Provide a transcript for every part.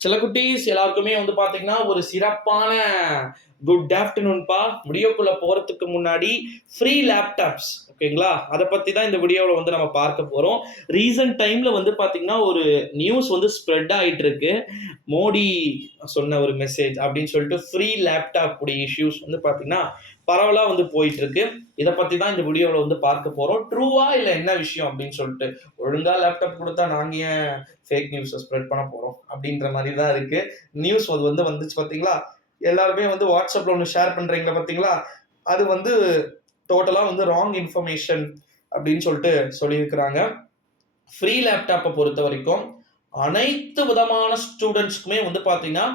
சில குட்டீஸ் எல்லாருக்குமே வந்து பார்த்தீங்கன்னா ஒரு சிறப்பான குட் ஆஃப்டர்நூன்பா வீடியோக்குள்ளே போகிறதுக்கு முன்னாடி ஃப்ரீ லேப்டாப்ஸ் ஓகேங்களா? அதை பற்றி தான் இந்த வீடியோவில் வந்து நம்ம பார்க்க போகிறோம் ரீசன்ட் டைமில் வந்து பார்த்திங்கன்னா ஒரு நியூஸ் வந்து ஸ்ப்ரெட் ஆகிட்டு இருக்கு மோடி சொன்ன ஒரு மெசேஜ் அப்படின்னு சொல்லிட்டு ஃப்ரீ லேப்டாப் உடைய இஷ்யூஸ் வந்து பார்த்திங்கன்னா பரவலாக வந்து போயிட்டுருக்கு. இதை பத்தி தான் இந்த வீடியோவில் வந்து பார்க்க போறோம். ட்ரூவா இல்லை என்ன விஷயம் அப்படின்னு சொல்லிட்டு ஒழுங்கா லேப்டாப் கொடுத்தா நாங்க ஏன் ஃபேக் நியூஸை ஸ்ப்ரெட் பண்ண போறோம்? அப்படின்ற மாதிரி தான் இருக்கு. நியூஸ் அது வந்து வந்துச்சு பார்த்தீங்களா எல்லாருமே வந்து வாட்ஸ்அப்பில் ஒன்று ஷேர் பண்றீங்களா பார்த்தீங்களா அது வந்து டோட்டலாக வந்து ராங் இன்ஃபர்மேஷன் அப்படின்னு சொல்லிட்டு சொல்லியிருக்கிறாங்க. ஃப்ரீ லேப்டாப்பை பொறுத்த வரைக்கும் அனைத்து விதமான ஸ்டூடெண்ட்ஸ்க்குமே வந்து பார்த்தீங்கன்னா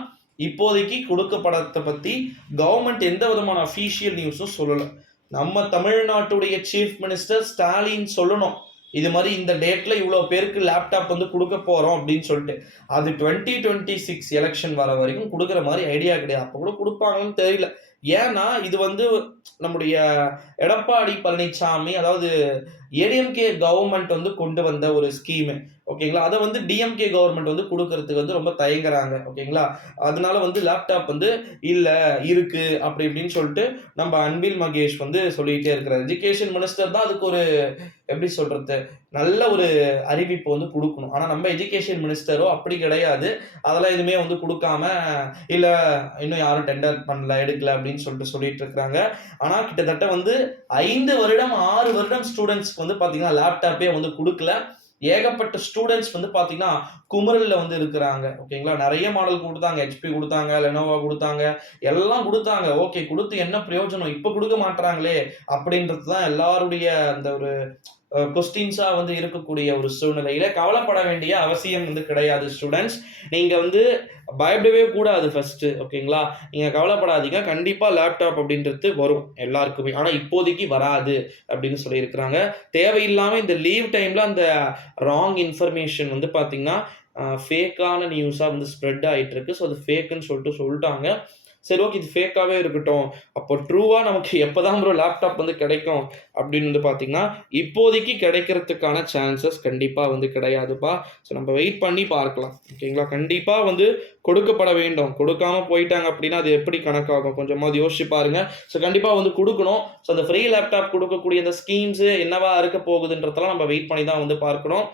இப்போதைக்கு கொடுக்கப்படத்தை பற்றி கவர்மெண்ட் எந்த விதமான அஃபீஷியல் நியூஸும் சொல்லலை. நம்ம தமிழ்நாட்டுடைய சீஃப் மினிஸ்டர் ஸ்டாலின் சொல்லணும். இது மாதிரி இந்த டேட்ல இவ்வளோ பேருக்கு லேப்டாப் வந்து கொடுக்க போறோம் அப்படின்னு சொல்லிட்டு. அது டுவெண்ட்டி டுவெண்ட்டி சிக்ஸ் எலெக்ஷன் வர வரைக்கும் கொடுக்குற மாதிரி ஐடியா கிடையாது. அப்போ கூட கொடுப்பாங்கன்னு தெரியல. ஏன்னா இது வந்து நம்முடைய எடப்பாடி பழனிசாமி அதாவது ஏடிஎம்கே கவர்மெண்ட் வந்து கொண்டு வந்த ஒரு ஸ்கீமு ஓகேங்களா அதை வந்து டிஎம்கே கவர்மெண்ட் வந்து கொடுக்கறதுக்கு வந்து ரொம்ப தயங்குறாங்க. ஓகேங்களா அதனால வந்து லேப்டாப் வந்து இல்லை இருக்கு அப்படி இப்படின்னு சொல்லிட்டு நம்ம அன்பில் மகேஷ் வந்து சொல்லிகிட்டே இருக்கிறார். எஜுகேஷன் மினிஸ்டர் தான் அதுக்கு ஒரு எப்படி சொல்றது நல்ல ஒரு அறிவிப்பு வந்து கொடுக்கணும். ஆனால் நம்ம எஜுகேஷன் மினிஸ்டரோ அப்படி கிடையாது. அதெல்லாம் எதுவுமே வந்து கொடுக்காம இல்லை இன்னும் யாரும் டெண்டர் பண்ணல எடுக்கல அப்படின்னு சொல்லிட்டு சொல்லிட்டு இருக்கிறாங்க. ஆனால் கிட்டத்தட்ட வந்து ஐந்து வருடம் ஆறு வருடம் ஸ்டூடெண்ட்ஸ்க்கு வந்து பார்த்தீங்கன்னா லேப்டாப்பே வந்து கொடுக்கல. ஏகப்பட்ட ஸ்டூடெண்ட்ஸ் வந்து பார்த்தீங்கன்னா குமரலில் வந்து இருக்கிறாங்க. ஓகேங்களா? நிறைய மாடல் கொடுத்தாங்க. ஹெச்பி கொடுத்தாங்க லெனோவா கொடுத்தாங்க. எல்லாம் கொடுத்தாங்க. ஓகே கொடுத்து என்ன பிரயோஜனம்? இப்போ கொடுக்க மாட்டுறாங்களே அப்படின்றது தான் எல்லாருடைய அந்த ஒரு கொஸ்டின்ஸாக வந்து இருக்கக்கூடிய ஒரு சூழ்நிலையில கவலைப்பட வேண்டிய அவசியம் வந்து கிடையாது ஸ்டூடெண்ட்ஸ் நீங்கள் வந்து பயப்படவே கூடாது ஃபர்ஸ்ட் ஓகேங்களா நீங்கள் கவலைப்படாதீங்க. கண்டிப்பாக லேப்டாப் அப்படின்றது வரும் எல்லாருக்குமே. ஆனால் இப்போதைக்கு வராது அப்படின்னு சொல்லியிருக்கிறாங்க. தேவையில்லாமல் இந்த லீவ் டைமில் அந்த ராங் இன்ஃபர்மேஷன் வந்து பார்த்தீங்கன்னா ஃபேக்கான நியூஸாக வந்து ஸ்ப்ரெட் ஆகிட்டு இருக்கு ஸோ அது ஃபேக்குன்னு சொல்லிட்டு சொல்லிட்டாங்க. சரி ஓகே இது ஃபேக்காகவே இருக்கட்டும். அப்போ ட்ரூவாக நமக்கு எப்போ தான் ப்ரோ லேப்டாப் வந்து கிடைக்கும் அப்படின்னு வந்து பார்த்தீங்கன்னா இப்போதைக்கு கிடைக்கிறதுக்கான சான்சஸ் கண்டிப்பாக வந்து கிடையாதுப்பா. ஸோ நம்ம வெயிட் பண்ணி பார்க்கலாம். ஓகேங்களா கண்டிப்பாக வந்து கொடுக்கப்பட வேண்டும். கொடுக்காம போயிட்டாங்க அப்படின்னா அது எப்படி கணக்காகும்? கொஞ்சமாவது யோசிச்சு பாருங்க. ஸோ கண்டிப்பாக வந்து கொடுக்கணும். ஸோ அந்த ஃப்ரீ லேப்டாப் கொடுக்கக்கூடிய அந்த ஸ்கீம்ஸு என்னவா இருக்க போகுதுன்றதெல்லாம் நம்ம வெயிட் பண்ணி தான் வந்து பார்க்கணும்.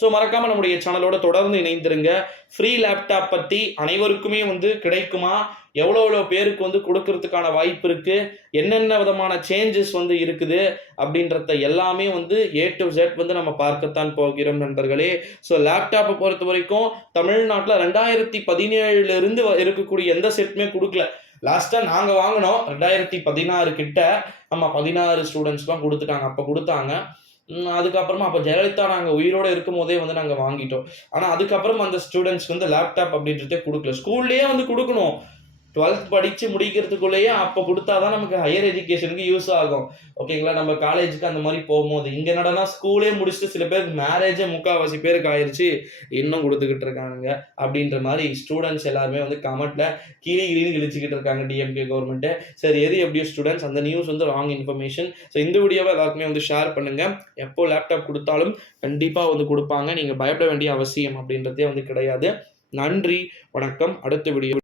ஸோ மறக்காமல் நம்முடைய சேனலோட தொடர்ந்து இணைந்திருங்க. ஃப்ரீ லேப்டாப் பற்றி அனைவருக்குமே வந்து கிடைக்குமா? எவ்வளோ எவ்வளோ பேருக்கு வந்து கொடுக்கறதுக்கான வாய்ப்பு இருக்குது என்னென்ன விதமான சேஞ்சஸ் வந்து இருக்குது? அப்படின்றத எல்லாமே வந்து ஏ டு ஜெட் வந்து நம்ம பார்க்கத்தான் போகிறோம் நண்பர்களே. ஸோ லேப்டாப்பை பொறுத்த வரைக்கும் தமிழ்நாட்டில் ரெண்டாயிரத்தி பதினேழுலேருந்து இருக்கக்கூடிய எந்த செட்டுமே கொடுக்கல. லாஸ்ட்டாக நாங்கள் வாங்கினோம் ரெண்டாயிரத்தி பதினாறு கிட்ட. நம்ம பதினாறு ஸ்டூடெண்ட்ஸ்லாம் கொடுத்துட்டாங்க. அப்போ கொடுத்தாங்க. அதுக்கப்புறமா அப்போ ஜெயலலிதா நாங்கள் உயிரோடு இருக்கும் போதே வந்து நாங்கள் வாங்கிட்டோம். ஆனால் அதுக்கப்புறம் அந்த ஸ்டூடெண்ட்ஸ்க்கு வந்து லேப்டாப் அப்படின்றதே கொடுக்கல. ஸ்கூல்லேயே வந்து கொடுக்கணும். டுவெல்த் படித்து முடிக்கிறதுக்குள்ளேயே அப்போ கொடுத்தா தான் நமக்கு ஹையர் எஜுகேஷனுக்கு யூஸ் ஆகும். ஓகேங்களா நம்ம காலேஜுக்கு அந்த மாதிரி போகும்போது இங்கே நடனா ஸ்கூலே முடிச்சுட்டு சில பேருக்கு மேரேஜே முக்கால்வாசி பேருக்கு ஆயிடுச்சு இன்னும் கொடுத்துக்கிட்டு இருக்கானுங்க அப்படின்ற மாதிரி ஸ்டூடெண்ட்ஸ் எல்லாருமே வந்து கமெண்ட்டில் கீழே கீழே கிழிச்சிக்கிட்டு இருக்காங்க டிஎம்கே கவர்மெண்ட்டு சரி எது எப்படியோ ஸ்டூடெண்ட்ஸ் அந்த நியூஸ் வந்து ராங் இன்ஃபர்மேஷன் ஸோ இந்த வீடியோவை எல்லாருக்குமே வந்து ஷேர் பண்ணுங்கள் எப்போ லேப்டாப் கொடுத்தாலும் கண்டிப்பாக வந்து கொடுப்பாங்க. நீங்கள் பயப்பட வேண்டிய அவசியம் அப்படின்றதே வந்து கிடையாது. நன்றி வணக்கம். அடுத்த வீடியோ